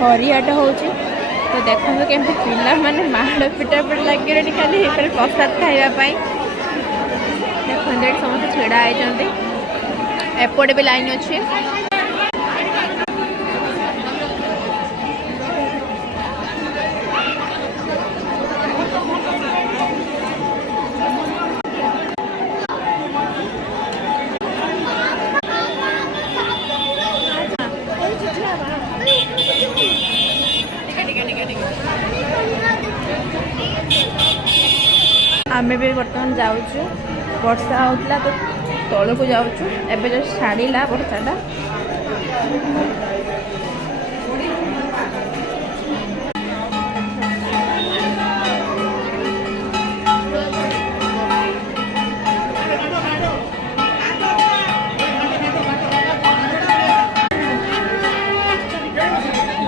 हरिहाट हो तो देखो केमती पिला माने माड़ पिटापिट लगे खाली प्रसाद खावाई देखते समस्त छिड़ा होती एपटे भी लाइन अच्छे आमे भी बर्तमान जाऊँ वर्षा होता तो तौक जाऊँ एवं जो छाड़ा वर्षाटा